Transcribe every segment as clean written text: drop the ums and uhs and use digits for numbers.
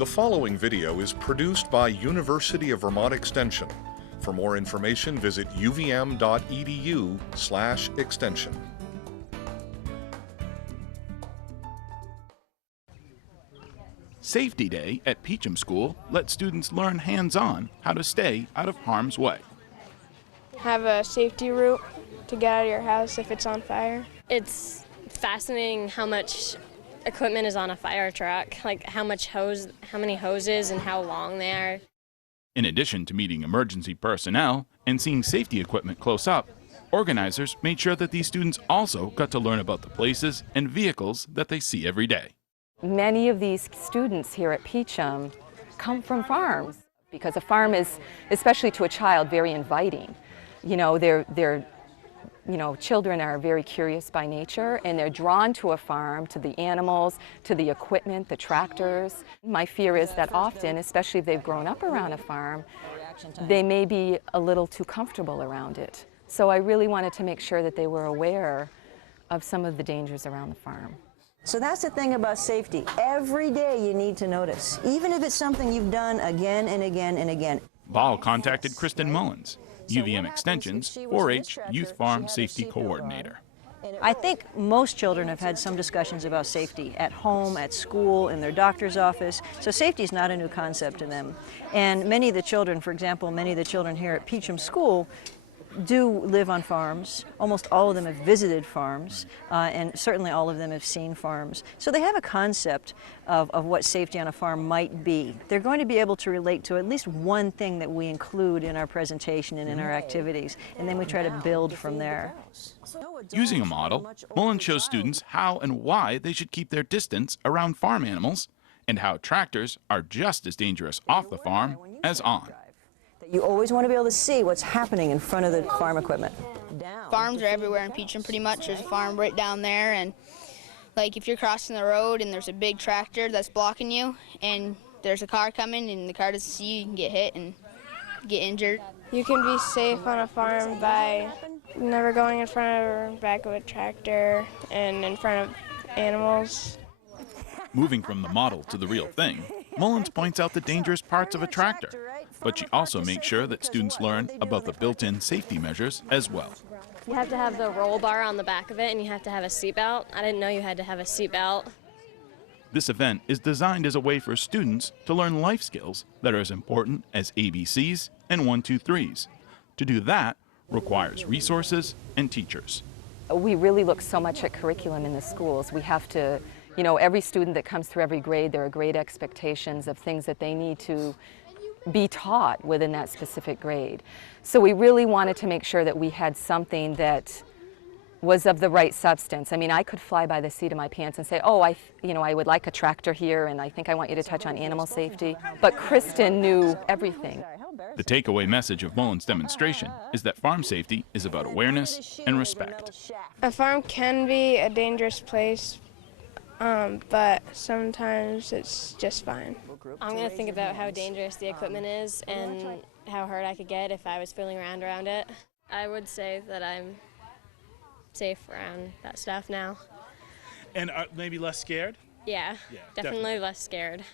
The following video is produced by University of Vermont Extension. For more information, visit uvm.edu/extension. Safety Day at Peacham School lets students learn hands-on how to stay out of harm's way. Have a safety route to get out of your house if it's on fire. It's fascinating how much equipment is on a fire truck, like how many hoses and how long they are. In addition to meeting emergency personnel and seeing safety equipment close up, organizers made sure that these students also got to learn about the places and vehicles that they see every day. Many of these students here at Peacham come from farms because a farm is, especially to a child, very inviting. You know, children are very curious by nature, and they're drawn to a farm, to the animals, to the equipment, the tractors. My fear is that often, especially if they've grown up around a farm, they may be a little too comfortable around it. So I really wanted to make sure that they were aware of some of the dangers around the farm. So that's the thing about safety. Every day you need to notice, even if it's something you've done again and again and again. Ball contacted Kristen Mullins, UVM Extension's 4-H Youth Farm Safety Coordinator. I think most children have had some discussions about safety at home, at school, in their doctor's office. So safety is not a new concept to them. And many of the children, for example, many of the children here at Peacham School do live on farms. Almost all of them have visited farms, and certainly all of them have seen farms. So they have a concept of what safety on a farm might be. They're going to be able to relate to at least one thing that we include in our presentation and in our activities, and then we try to build from there. Using a model, Mullins shows students how and why they should keep their distance around farm animals, and how tractors are just as dangerous off the farm as on. You always want to be able to see what's happening in front of the farm equipment. Farms are everywhere in Peacham pretty much. There's a farm right down there, and like if you're crossing the road and there's a big tractor that's blocking you and there's a car coming and the car doesn't see you, you can get hit and get injured. You can be safe on a farm by never going in front or back of a tractor and in front of animals. Moving from the model to the real thing, Mullins points out the dangerous parts of a tractor, but she also makes sure that students learn about the built-in safety measures as well. You have to have the roll bar on the back of it, and you have to have a seatbelt. I didn't know you had to have a seatbelt. This event is designed as a way for students to learn life skills that are as important as ABCs and 1, 2, 3s. To do that requires resources and teachers. We really look so much at curriculum in the schools. We have to, every student that comes through every grade, there are great expectations of things that they need to be taught within that specific grade. So we really wanted to make sure that we had something that was of the right substance. I mean, I could fly by the seat of my pants and say, oh, I would like a tractor here, and I think I want you to touch on animal safety. But Kristen knew everything. The takeaway message of Mullins' demonstration is that farm safety is about awareness and respect. A farm can be a dangerous place, but sometimes it's just fine. I'm going to think about how dangerous the equipment is and how hurt I could get if I was fooling around it. I would say that I'm safe around that stuff now. And maybe less scared? Yeah, definitely less scared.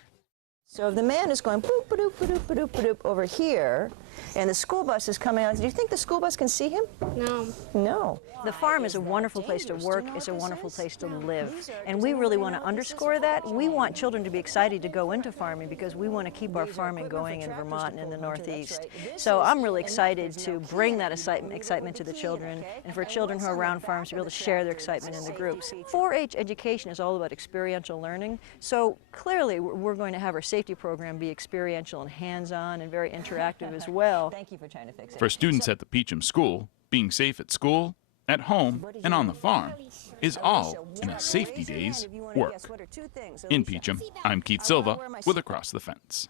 So if the man is going boop, ba-doop, ba-doop, ba-doop, ba-doop over here, and the school bus is coming out, do you think the school bus can see him? No. No. The farm is a wonderful place to work, it's a wonderful place to live. And we really want to underscore that. We want children to be excited to go into farming because we want to keep our farming going in Vermont and in the Northeast. So I'm really excited to bring that excitement to the children, and for children who are around farms to be able to share their excitement in the groups. 4-H education is all about experiential learning, so clearly we're going to have our safety program be experiential and hands-on and very interactive as well. Thank you for trying to fix it. For students at the Peacham School, being safe at school, at home, and on the farm is all in a Safety Day's work. In Peacham, I'm Keith Silva with Across the Fence.